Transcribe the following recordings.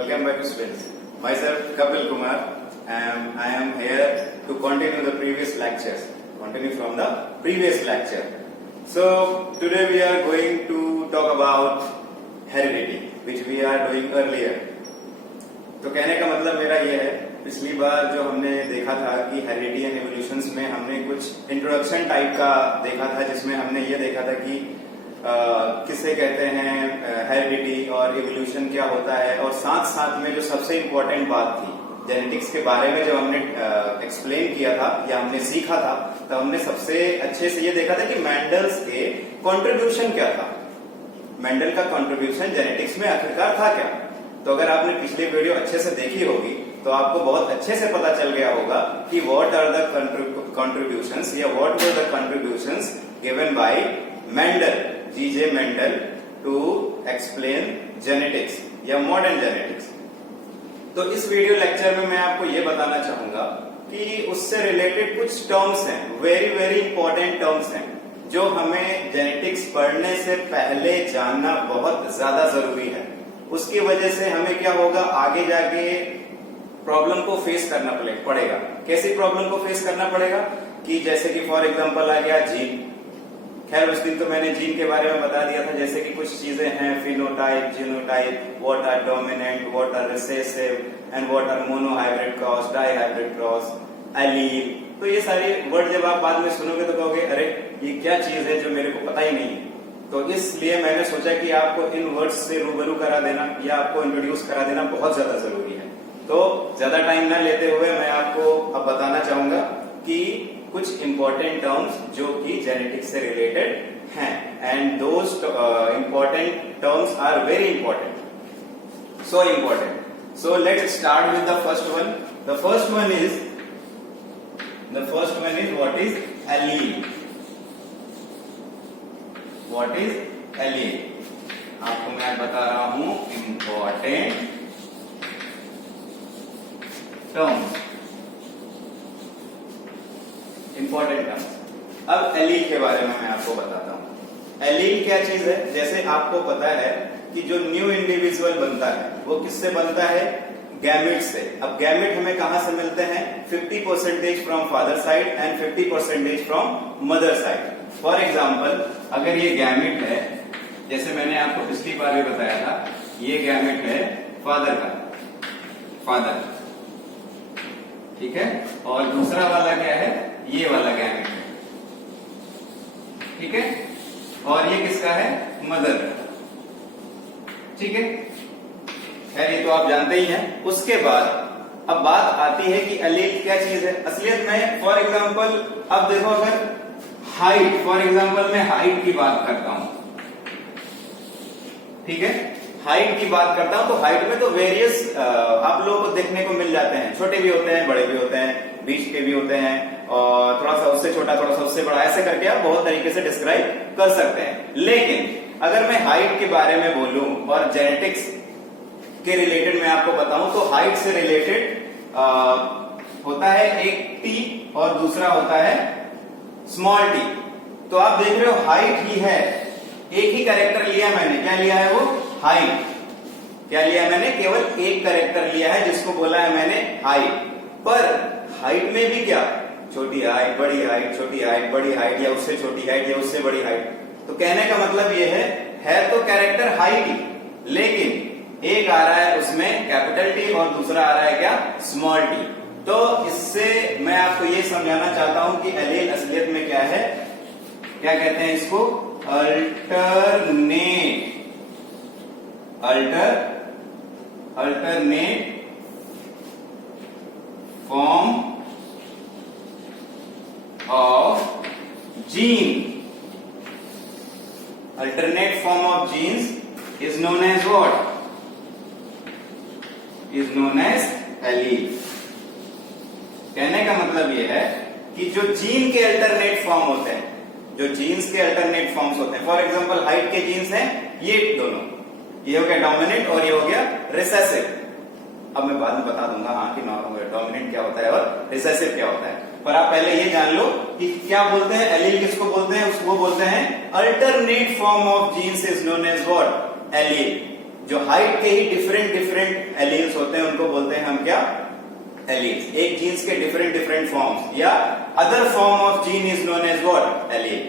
Welcome back students. Myself Kapil Kumar and I am here to continue the previous lectures. Continue from the previous lecture. So today we are going to talk about heredity, which we are doing earlier. तो कहने का मतलब मेरा ये है, पिछली बार जो हमने देखा था कि हेरिडिटी एंड एवोल्यूशंस में हमने कुछ इंट्रोडक्शन टाइप का देखा था, जिसमें हमने ये देखा था कि किसे कहते हैं हेरिडिटी और एवोल्यूशन क्या होता है, और साथ साथ में जो सबसे इम्पोर्टेंट बात थी जेनेटिक्स के बारे में जब हमने एक्सप्लेन किया था या हमने सीखा था, तो हमने सबसे अच्छे से ये देखा था कि मेंडल्स के कंट्रीब्यूशन क्या था, मेंडल का कंट्रीब्यूशन जेनेटिक्स में आखिरकार था क्या। तो अगर आपने पिछली वीडियो अच्छे से देखी होगी तो आपको बहुत अच्छे से पता चल गया होगा कि व्हाट आर द कंट्रीब्यूशंस या what were the contributions given by Mendel, G J Mendel, to explain genetics या मॉडर्न जेनेटिक्स। तो इस वीडियो लेक्चर में मैं आपको ये बताना चाहूंगा कि उससे रिलेटेड कुछ टर्म्स हैं, वेरी वेरी इंपॉर्टेंट टर्म्स हैं, जो हमें जेनेटिक्स पढ़ने से पहले जानना बहुत ज्यादा जरूरी है। उसकी वजह से हमें क्या होगा, आगे जाके प्रॉब्लम को फेस करना पड़ेगा। कैसी प्रॉब्लम को फेस करना पड़ेगा कि जैसे कि फॉर एग्जांपल आ गया जीन। खैर उस दिन तो मैंने जीन के बारे में बता दिया था, जैसे कि कुछ चीजें हैं, phenotype, genotype, what are dominant, what are recessive and what are monohybrid cross, dihybrid cross, allele. तो ये सारे वर्ड जब आप बाद में सुनोगे तो कहोगे अरे ये क्या चीज है जो मेरे को पता ही नहीं है। तो इसलिए मैंने सोचा कि आपको इन वर्ड्स से रूबरू करा देना या आपको इंट्रोड्यूस करा देना बहुत ज्यादा जरूरी है। तो ज्यादा टाइम न लेते हुए मैं आपको अब बताना चाहूंगा कि कुछ इंपॉर्टेंट टर्म्स जो कि जेनेटिक्स से रिलेटेड हैं, and those important terms are very important, so important. So let's start with the first one. The first one is what is allele. What is allele? आपको मैं बता रहा हूं इंपॉर्टेंट टर्म्स, इंपॉर्टेंट टर्म्स। अब allele के बारे में मैं आपको बताता हूं। एलील क्या चीज है? जैसे आपको पता है कि जो न्यू इंडिविजुअल बनता है वो किससे बनता है? गैमेट से। अब गैमेट हमें कहां से मिलते हैं? 50% from father side and 50% from mother side. For example अगर ये गैमेट है, जैसे मैंने आपको पिछली बार भी बताया था, ये गैमेट है फादर का, फादर, ठीक है, और दूसरा वाला क्या है? ये वाला गैमेट है, ठीक है, और ये किसका है? मदर का, ठीक है। खैर ये तो आप जानते ही हैं। उसके बाद अब बात आती है कि एलील क्या चीज है असलियत में। फॉर एग्जाम्पल अब देखो, अगर हाइट, फॉर एग्जाम्पल मैं हाइट की बात करता हूं, ठीक है, हाइट की बात करता हूं, तो हाइट में तो वेरियस आप लोगों को देखने को मिल जाते हैं। छोटे भी होते हैं, बड़े भी होते हैं, बीच के भी होते हैं, और थोड़ा सा उससे छोटा, थोड़ा सा उससे बड़ा, ऐसे करके आप बहुत तरीके से डिस्क्राइब कर सकते हैं। लेकिन अगर मैं हाइट के बारे में बोलूं और जेनेटिक्स के रिलेटेड मैं आपको बताऊं, तो हाइट से रिलेटेड होता है एक टी और दूसरा होता है स्मॉल टी। तो आप देख रहे हो हाइट ही है, एक ही कैरेक्टर लिया मैंने, क्या लिया है वो? हाइट। क्या लिया है मैंने? केवल एक कैरेक्टर लिया है जिसको बोला है मैंने हाइट। पर हाइट में भी क्या? छोटी हाइट, बड़ी हाइट, छोटी हाइट, बड़ी हाइट, या उससे छोटी हाइट या उससे बड़ी हाइट। तो कहने का मतलब ये है तो कैरेक्टर हाइट ही, लेकिन एक आ रहा है उसमें कैपिटल टी और दूसरा आ रहा है क्या? Small T. तो इससे मैं आपको ये समझाना चाहता हूं कि एलील असलियत में क्या है, क्या कहते हैं इसको? Alternate form of gene. Alternate form of genes is known as what? Is known as allele. कहने का मतलब यह है कि जो जीन के अल्टरनेट फॉर्म होते हैं, जो जीन्स के अल्टरनेट फॉर्म्स होते हैं, फॉर एग्जांपल हाइट के जीन्स हैं ये दोनों, ये हो गया डोमिनेंट और ये हो गया रिसेसिव। अब मैं बाद में बता दूंगा हाँ कि डोमिनेंट क्या होता है और रिसेसिव क्या होता है, पर आप पहले ये जान लो कि क्या बोलते हैं एलील किसको बोलते हैं। उसको बोलते हैं alternate form of genes is known as what? Allele. जो हाइट के ही डिफरेंट डिफरेंट एलील्स होते हैं उनको बोलते हैं हम क्या, एलील्स। एक जीन्स के डिफरेंट डिफरेंट फॉर्म्स या other form of gene is known as what, allele.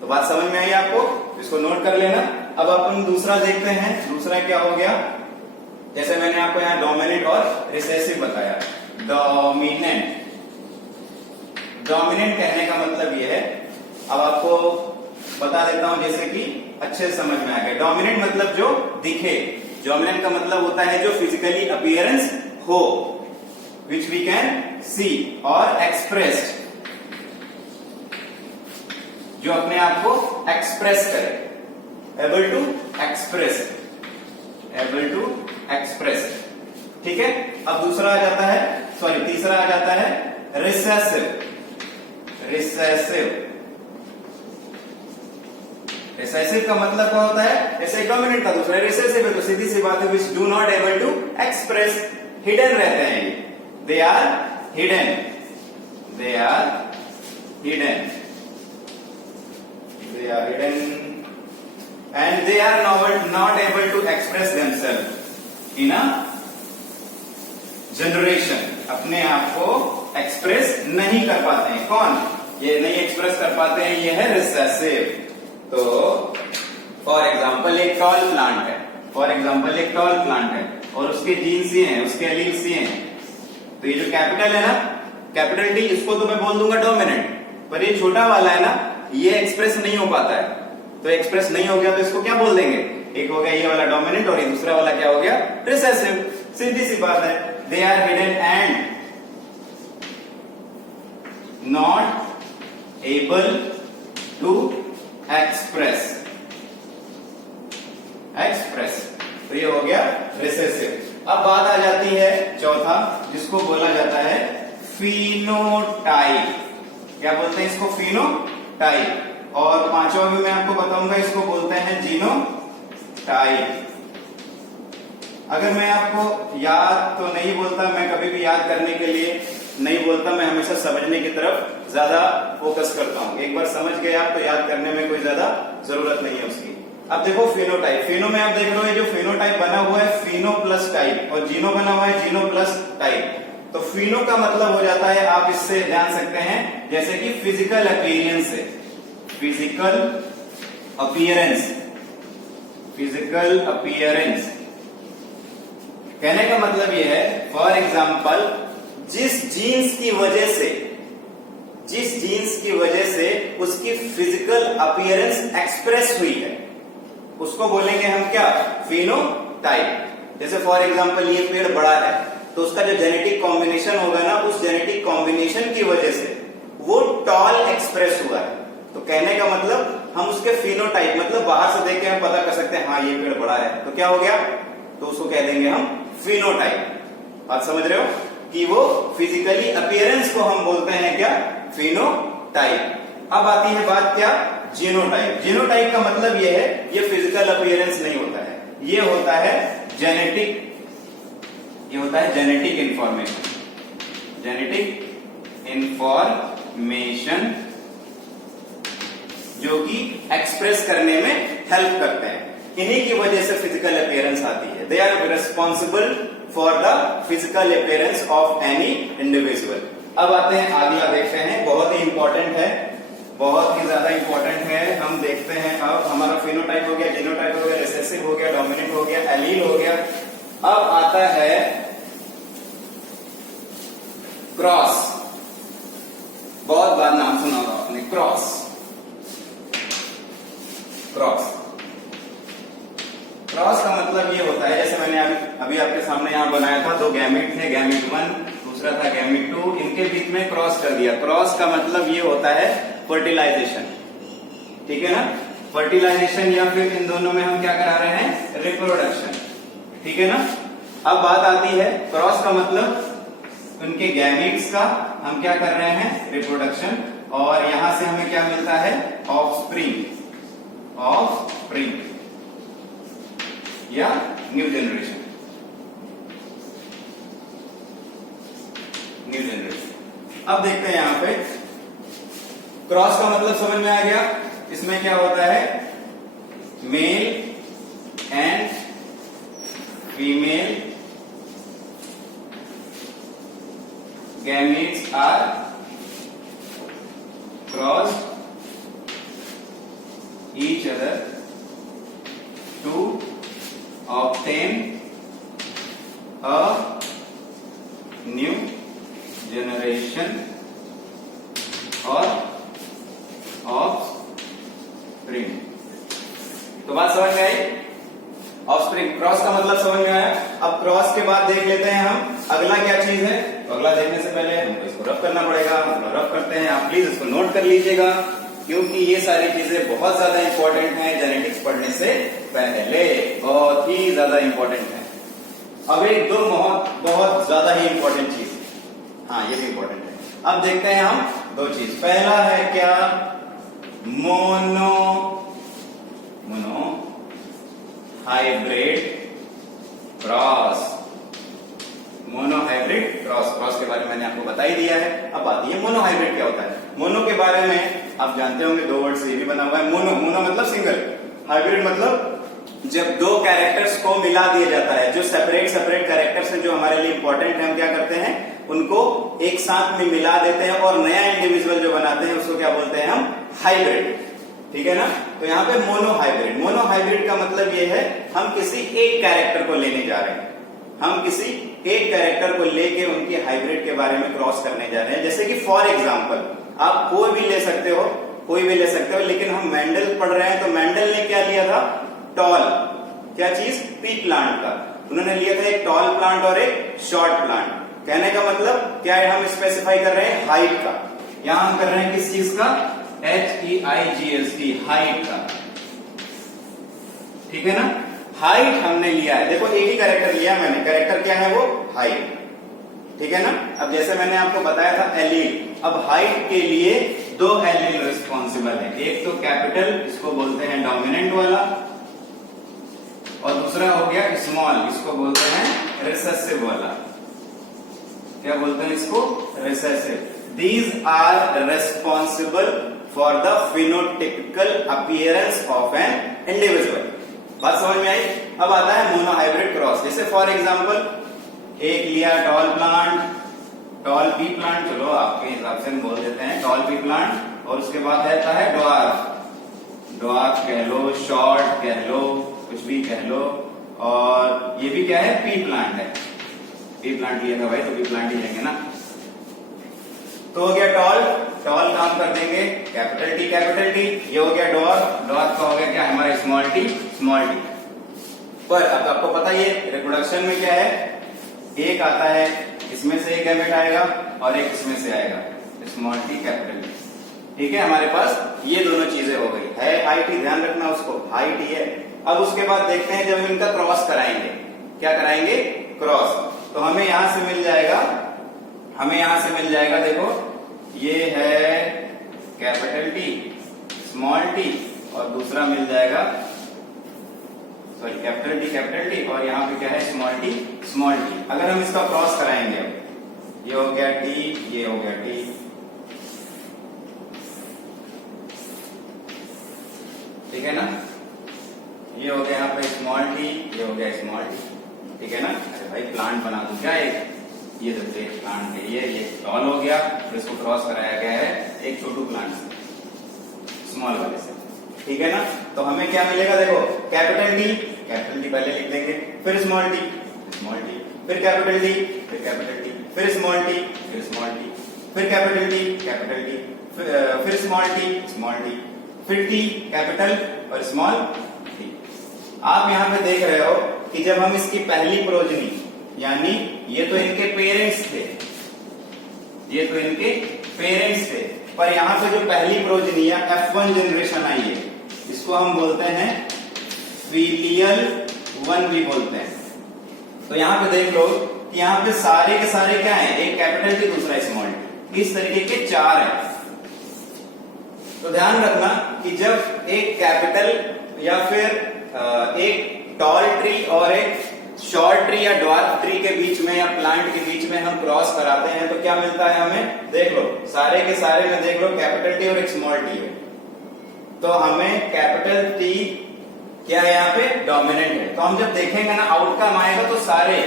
तो बात समझ में आई आपको, इसको नोट कर लेना। अब अपन दूसरा देखते हैं, दूसरा क्या हो गया, जैसे मैंने आपको यहाँ डोमिनेंट और रिसेसिव बताया। डोमिनेंट, डोमिनेंट कहने का मतलब ये है, अब आपको बता देता हूं जैसे कि अच्छे से समझ में आ गया। डोमिनेंट मतलब जो दिखे, डोमिनेंट का मतलब होता है जो फिजिकली अपीयरेंस हो, विच वी कैन सी और एक्सप्रेस्ड, जो अपने आप को एक्सप्रेस करे, able to express, able to express. ठीक है। अब दूसरा आ जाता है, सॉरी तीसरा आ जाता है रिसेसिव। रिसेसिव, रिसेसिव का मतलब क्या होता है, जैसे डोमिनेंट का दूसरा रिसेसिव है तो सीधी सी बात है, which do not able to express, hidden रहते हैं, they are hidden, they are hidden, they are hidden and they are not able to express themselves in a generation, अपने आप को एक्सप्रेस नहीं कर पाते हैं। कौन ये नहीं एक्सप्रेस कर पाते हैं, ये है रिसेसिव। तो फॉर एग्जाम्पल एक टॉल प्लांट है, फॉर एग्जाम्पल एक टॉल प्लांट है और उसके जीन्स ये हैं, उसके एलील्स ये हैं। तो ये जो कैपिटल है ना, कैपिटल डी, इसको तो मैं बोल दूंगा डोमिनेंट, पर ये छोटा वाला है ना, ये एक्सप्रेस नहीं हो पाता है। तो एक्सप्रेस नहीं हो गया तो इसको क्या बोल देंगे, एक हो गया ये वाला डोमिनेंट और ये दूसरा वाला क्या हो गया, रिसेसिव। सीधी सी बात है, they are hidden and not able to express, express. तो ये हो गया रिसेसिव। अब बात आ जाती है चौथा, जिसको बोला जाता है फिनोटाइप। क्या बोलते हैं इसको, फिनोटाइप। और पांचवा भी मैं आपको बताऊंगा, इसको बोलते हैं जीनोटाइप। अगर मैं आपको याद तो नहीं बोलता, मैं कभी भी याद करने के लिए नहीं बोलता, मैं हमेशा समझने की तरफ ज्यादा फोकस करता हूं। एक बार समझ गए आप तो याद करने में कोई ज्यादा जरूरत नहीं है उसकी। अब देखो फिनोटाइप, फिनो में आप देख रहे हो जो फिनोटाइप बना हुआ है फिनो प्लस टाइप, और जीनो बना हुआ है जीनो प्लस टाइप। तो फिनो का मतलब हो जाता है, आप इससे जान सकते हैं जैसे कि फिजिकल अपीयरेंस से, फिजिकल अपीयरेंस, फिजिकल अपीयरेंस कहने का मतलब यह है, फॉर एग्जाम्पल जिस जीन्स की वजह से, जिस जीन्स की वजह से उसकी फिजिकल अपीयरेंस एक्सप्रेस हुई है, उसको बोलेंगे हम क्या, फिनोटाइप। जैसे फॉर एग्जाम्पल ये पेड़ बड़ा है तो उसका जो जेनेटिक कॉम्बिनेशन होगा ना, उस जेनेटिक कॉम्बिनेशन की वजह से वो टॉल एक्सप्रेस हुआ है। तो कहने का मतलब हम उसके फिनोटाइप, मतलब बाहर से देख के हम पता कर सकते हैं हाँ ये पेड़ बड़ा है, तो क्या हो गया, तो उसको कह देंगे हम फिनोटाइप। आप समझ रहे हो कि वो फिजिकली अपीयरेंस को हम बोलते हैं क्या, फिनोटाइप। अब आती है बात क्या, जीनोटाइप। जीनोटाइप का मतलब ये है, ये फिजिकल अपीयरेंस नहीं होता है, ये होता है जेनेटिक, ये होता है जेनेटिक इंफॉर्मेशन, जेनेटिक इंफॉर्मेशन जो कि एक्सप्रेस करने में हेल्प करते हैं। इन्हीं की वजह से फिजिकल अपीयरेंस आती है। They are responsible for the physical appearance of any individual. अब आते हैं अगला, देखते हैं, बहुत ही इंपॉर्टेंट है, बहुत ही ज्यादा इंपॉर्टेंट है। हम देखते हैं, अब हमारा फिनोटाइप हो गया, जीनोटाइप हो गया, रिसेसिव हो गया, डोमिनेंट हो गया, एलील हो गया। अब आता है क्रॉस। बहुत बार नाम सुना होगा आपने, क्रॉस, क्रॉस। क्रॉस का मतलब ये होता है, जैसे मैंने अभी आपके सामने यहां बनाया था, दो गैमेट थे, गैमेट 1, दूसरा था गैमेट 2, इनके बीच में क्रॉस कर दिया। क्रॉस का मतलब ये होता है फर्टिलाइजेशन, ठीक है ना, फर्टिलाइजेशन, या फिर इन दोनों में हम क्या करा रहे हैं, रिप्रोडक्शन, ठीक है ना। अब बात आती है क्रॉस का मतलब उनके गैमेट्स का हम क्या कर रहे हैं, रिप्रोडक्शन, और यहां से हमें क्या मिलता है, ऑफस्प्रिंग, ऑफस्प्रिंग या न्यू जनरेशन, न्यू जनरेशन। अब देखते हैं यहां पे क्रॉस का मतलब समझ में आ गया। इसमें क्या होता है, male and female gametes are crossed each other to obtain a new generation or offspring। तो बात समझ में आई? ऑफस्प्रिंग, क्रॉस का मतलब समझ में आया। अब क्रॉस के बाद देख लेते हैं हम अगला क्या चीज है। तो अगला देखने से पहले हमको इसको रफ करना पड़ेगा। हम रफ करते हैं, आप प्लीज इसको नोट कर लीजिएगा क्योंकि ये सारी चीजें बहुत ज्यादा इंपॉर्टेंट हैं जेनेटिक्स पढ़ने से पहले, बहुत ही ज्यादा इंपॉर्टेंट है। अब एक दो बहुत ज्यादा ही इंपॉर्टेंट चीज, हाँ ये भी इंपॉर्टेंट है। अब देखते हैं हम दो चीज। पहला है क्या? Mono hybrid cross. Mono hybrid cross के बारे में मैंने आपको बता ही दिया है। अब बात ये मोनो हाइब्रिड क्या होता है। मोनो के बारे में आप जानते होंगे, दो वर्ड से ये भी बना हुआ है। मोनो मतलब सिंगल, हाइब्रिड मतलब जब दो कैरेक्टर्स को मिला दिया जाता है, जो सेपरेट कैरेक्टर्स हैं जो हमारे लिए इंपॉर्टेंट है, हम क्या करते हैं उनको एक साथ में मिला देते हैं और नया इंडिविजुअल जो बनाते हैं उसको क्या बोलते हैं हम? हाइब्रिड। ठीक है ना? तो यहाँ पे मोनो हाइब्रिड का मतलब ये है हम किसी एक कैरेक्टर को लेने जा रहे हैं, हम किसी एक कैरेक्टर को लेके उनकी हाइब्रिड के बारे में क्रॉस करने जा रहे हैं। जैसे कि फॉर एग्जांपल आप कोई भी ले सकते हो, लेकिन हम मेंडल पढ़ रहे हैं तो मेंडल ने क्या लिया था? टॉल, क्या चीज? पी प्लांट का। उन्होंने लिया था एक टॉल प्लांट और एक शॉर्ट प्लांट। कहने का मतलब क्या है? हम स्पेसिफाई कर रहे हैं हाइट का। यहां हम कर रहे हैं किस चीज का? HEIGHT, हाइट का। ठीक है ना? हाइट हमने लिया है। देखो एक ही कैरेक्टर लिया मैंने, कैरेक्टर क्या है वो? हाइट। ठीक है ना? अब जैसे मैंने आपको बताया था एलील, अब हाइट के लिए दो एलील रिस्पॉन्सिबल है। एक तो कैपिटल, इसको बोलते हैं डोमिनेंट वाला, और दूसरा हो गया स्मॉल, इसको बोलते हैं रिसेसिव वाला। क्या बोलते हैं इसको? Recessive. These are responsible for the phenotypical appearance of an individual। बात समझ में आई? अब आता है मोनो हाइब्रिड क्रॉस। जैसे फॉर एग्जांपल एक लिया tall plant, toll P plant, चलो आपके हिसाब से हम बोल देते हैं टॉल पी प्लांट, और उसके बाद रहता है ड्वार्फ कह लो, शॉर्ट कह लो, कुछ भी कह लो, और ये भी क्या है? पी प्लांट है। पी प्लांट लिया था भाई तो पी प्लांट ही लेंगे ना। तो हो गया टॉल का हम कर देंगे कैपिटल टी। ये हो गया डॉर्फ का हो गया क्या? हमारा स्मॉल टी। पर अब आपको पता है रिप्रोडक्शन में क्या है? एक आता है, इसमें से एक गैमेट आएगा और एक इसमें से आएगा, स्मॉल टी कैपिटल टी। ठीक है, हमारे पास ये दोनों चीजें हो गई है। हाइट ही ध्यान रखना उसको, हाइट ही है। अब उसके बाद देखते हैं जब इनका क्रॉस कराएंगे, क्या कराएंगे? क्रॉस। तो हमें यहां से मिल जाएगा, देखो ये है कैपिटल टी, स्मॉल टी, और दूसरा मिल जाएगा कैपिटल टी, और यहाँ पे क्या है? Small T. अगर हम इसका क्रॉस कराएंगे, ये हो गया टी, ये हो गया टी, ठीक है ना? ये हो गया यहाँ पे स्मॉल टी, ये हो गया स्मॉल टी, ठीक है ना? अरे भाई प्लांट बना दूं क्या? ये देखते हैं प्लांट है, ये टॉल हो गया, फिर इसको क्रॉस कराया गया है एक छोटू प्लांट से, स्मॉल वाले से। ठीक है ना? तो हमें क्या मिलेगा? देखो कैपिटल टी पहले लिख देंगे, फिर स्मॉल टी, फिर कैपिटल टी, फिर स्मॉल टी, फिर कैपिटल टी, फिर स्मॉल टी, फिर टी कैपिटल और स्मॉल टी। आप यहां पे देख रहे हो कि जब हम इसकी पहली प्रोजनी, यानी ये तो इनके पेरेंट्स थे, पर यहां पे जो पहली प्रोजनी है F1 जनरेशन आई है, इसको हम बोलते हैं फीलियल 1 भी बोलते हैं। तो यहां पे देख लो कि यहां पे सारे के सारे क्या है? एक कैपिटल टी, दूसरा स्मॉल टी, इस तरीके के 4 हैं। तो ध्यान रखना कि जब एक कैपिटल या फिर एक टॉल ट्री और एक शॉर्ट ट्री या ड्वार्फ ट्री के बीच में या प्लांट के बीच में हम क्रॉस कराते हैं तो क्या मिलता है हमें? देख लो सारे के सारे में देख लो कैपिटल टी और एक स्मॉल टी है, तो हमें कैपिटल टी क्या है यहाँ पे, डोमिनेंट है। तो हम जब देखेंगे ना आउटकम आएगा तो सारे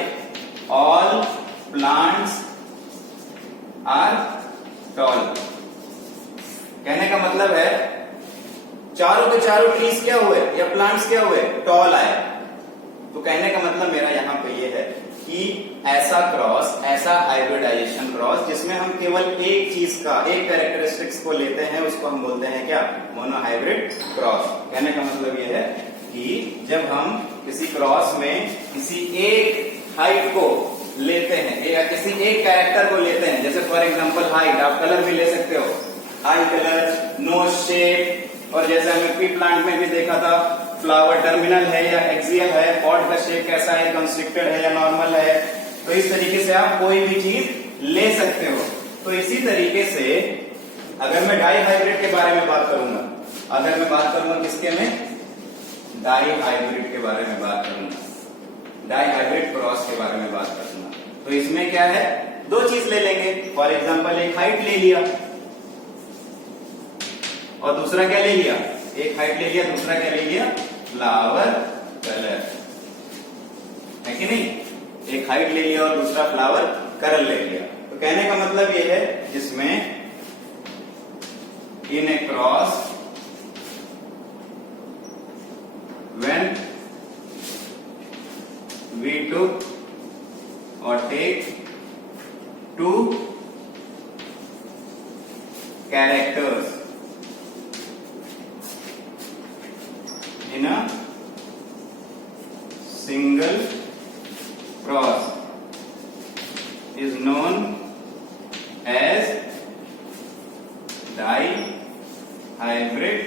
ऑल प्लांट्स आर टॉल, कहने का मतलब है चारों के चारों ट्रीज क्या हुए या प्लांट्स क्या हुए, टॉल आए। तो कहने का मतलब मेरा यहाँ पे ये है कि ऐसा क्रॉस, ऐसा हाइब्रिडाइजेशन क्रॉस जिसमें हम केवल एक चीज का, एक कैरेक्टरिस्टिक्स को लेते हैं, उसको हम बोलते हैं क्या, मोनोहाइब्रिड क्रॉस। कहने का मतलब ये है कि जब हम किसी क्रॉस में किसी एक हाइट को लेते हैं या किसी एक कैरेक्टर को लेते हैं, जैसे फॉर एग्जांपल हाइट, आप कलर भी ले सकते हो, आई कलर, नोज शेप, और जैसे हमने पी प्लांट में भी देखा था फ्लावर टर्मिनल है या एक्सियल है, पॉट का शेप कैसा है, कंस्ट्रिक्टेड है या नॉर्मल है। तो इस तरीके से आप कोई भी चीज ले सकते हो। तो इसी तरीके से अगर मैं डाई हाइब्रिड के बारे में बात करूंगा, अगर मैं बात करूंगा किसके में, डाई हाइब्रिड के बारे में बात करूंगा, डाई हाइब्रिड क्रॉस के बारे में बात करूंगा, तो इसमें क्या है, दो चीज ले लेंगे। फॉर एग्जांपल एक हाइट ले लिया और दूसरा क्या ले लिया, एक हाइट ले लिया, दूसरा क्या ले लिया, फ्लावर कलर, है कि नहीं, एक हाइट ले लिया और दूसरा फ्लावर कलर ले लिया। तो कहने का मतलब ये है जिसमें इन ए cross when we took or take two characters in a single cross is known as dihybrid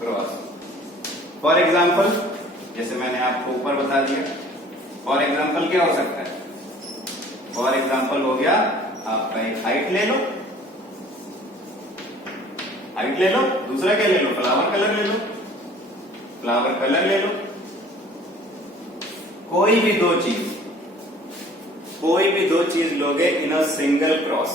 cross। For example, जैसे मैंने आपको ऊपर बता दिया, फॉर एग्जाम्पल क्या हो सकता है, फॉर एग्जाम्पल हो गया आपका एक हाइट ले लो, हाइट ले लो, दूसरा क्या ले लो, फ्लावर कलर ले लो, फ्लावर कलर ले लो। कोई भी दो चीज लोगे इन अ सिंगल क्रॉस।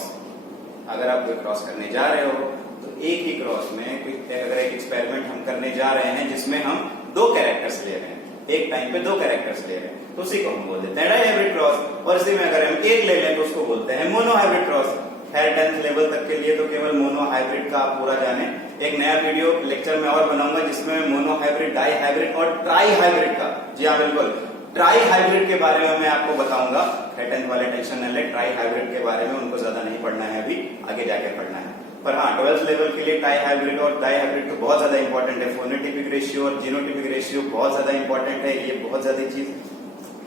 अगर आप कोई क्रॉस करने जा रहे हो तो एक ही क्रॉस में अगर एक एक्सपेरिमेंट हम करने जा रहे हैं जिसमें हम दो कैरेक्टर्स ले रहे हैं, एक टाइम पे दो कैरेक्टर्स ले रहे हैं, तो उसी को हम बोल देते हैं डाईहाइब्रिड क्रॉस। और इसी में अगर हम एक ले लें तो उसको बोलते हैं मोनोहाइब्रिड क्रॉस। खैर 10th लेवल तक के लिए तो केवल मोनोहाइब्रिड का आप पूरा जाने। एक नया वीडियो लेक्चर में और बनाऊंगा जिसमें मोनोहाइब्रिड, डाईहाइब्रिड और ट्राईहाइब्रिड का, जी हाँ बिल्कुल, ट्राईहाइब्रिड के बारे में मैं आपको बताऊंगा। 10th वाले टेंशन न ले, ट्राईहाइब्रिड के बारे में उनको ज्यादा नहीं पढ़ना है, अभी आगे जाके पढ़ना है। पर हाँ 12th लेवल के लिए ट्राईहाइब्रिड और डाईहाइब्रिड तो बहुत ज्यादा इंपॉर्टेंट है। फोनोटिपिक रेशियो और जीनोटिपिक रेशियो बहुत ज्यादा इंपॉर्टेंट है, ये बहुत ज्यादा चीज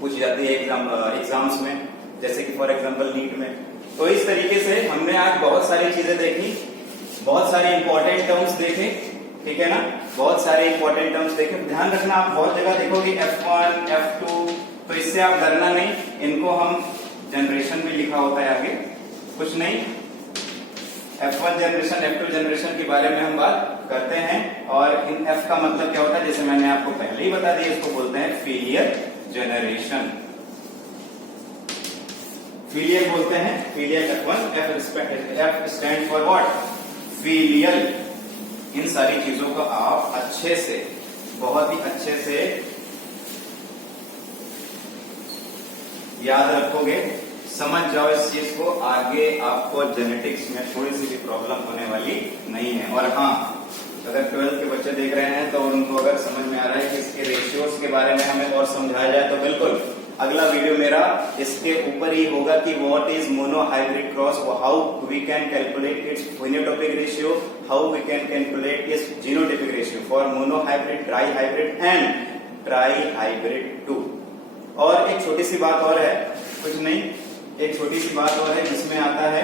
पूछी जाती है एग्जाम्स में, जैसे कि फॉर एग्जाम्पल नीट में। तो इस तरीके से हमने आज बहुत सारी चीजें देखी, बहुत सारे इंपॉर्टेंट टर्म्स देखे, ठीक है ना, बहुत सारे इंपॉर्टेंट टर्म्स देखे। ध्यान रखना, आप बहुत जगह देखोगे F1, F2, तो इससे आप डरना नहीं, इनको हम जनरेशन भी लिखा होता है आगे, कुछ नहीं। F1 जनरेशन, F2 जनरेशन के बारे में हम बात करते हैं। और इन F का मतलब क्या होता है, जैसे मैंने आपको पहले ही बता दिया, इसको बोलते हैं फीलियर जनरेशन, फीलियर बोलते हैं, filial F1, F stand for what, filial. इन सारी चीजों को आप अच्छे से, बहुत ही अच्छे से याद रखोगे, समझ जाओ इस चीज को, आगे आपको जेनेटिक्स में थोड़ी सी भी प्रॉब्लम होने वाली नहीं है। और हाँ, अगर 12th के बच्चे देख रहे हैं तो उनको अगर समझ में आ रहा है कि इसके रेशियोज के बारे में हमें और समझाया जाए तो बिल्कुल अगला वीडियो मेरा इसके ऊपर ही होगा कि what is monohybrid cross, how we can calculate its phenotypic ratio, how we can calculate its genotypic ratio for monohybrid, trihybrid and trihybrid too. और एक छोटी सी बात और है, कुछ नहीं, एक छोटी सी बात और है जिसमें आता है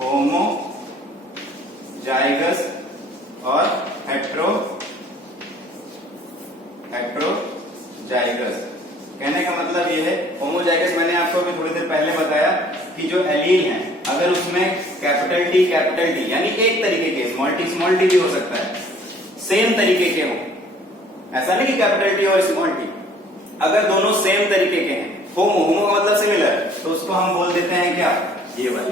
होमोजाइगस और हेट्रोजाइगस। कहने का मतलब ये है, होमोजाइगस मैंने आपको अभी थोड़ी देर पहले बताया कि जो एलील हैं, अगर उसमें कैपिटल टी यानी एक तरीके के, स्मॉल टी भी हो सकता है, सेम तरीके के हो, ऐसा नहीं कि कैपिटल टी और स्मॉल टी, अगर दोनों सेम तरीके के हैं, होमो का मतलब सिमिलर, तो उसको हम बोल देते हैं क्या, ये वाले।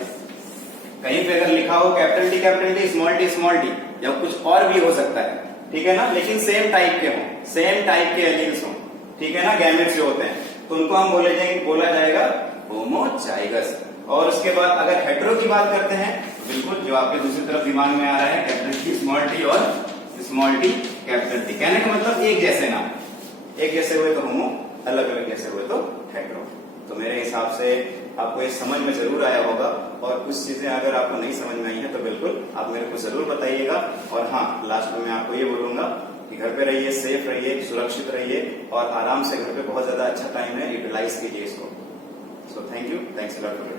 कहीं पे अगर लिखा हो कैपिटल टी स्मॉल टी या कुछ और भी हो सकता है, ठीक है ना, लेकिन सेम टाइप के हों, सेम टाइप के एलील्स हों, ठीक है ना, गैमेट्स जो होते हैं, तो उनको हम बोला जाएगा होमोजाइगस। और उसके बाद अगर हेटेरो की बात करते हैं, बिल्कुल जो आपके दूसरी तरफ दिमाग में आ रहा है, कैपिटल टी स्मॉल टी और स्मॉल टी कैपिटल टी, कहने का मतलब एक जैसे ना, एक जैसे हुए तो होमो, अलग अलग जैसे हुए तो हेटेरो। तो मेरे हिसाब से आपको ये समझ में जरूर आया होगा, और कुछ चीजें अगर आपको नहीं समझ में आई है तो बिल्कुल आप मेरे को जरूर बताइएगा। और हाँ, लास्ट में मैं आपको ये बोलूंगा कि घर पे रहिए, सेफ रहिए, सुरक्षित रहिए, और आराम से घर पे बहुत ज्यादा अच्छा टाइम है, यूटिलाइज कीजिए इसको। So thank you, thanks a lot.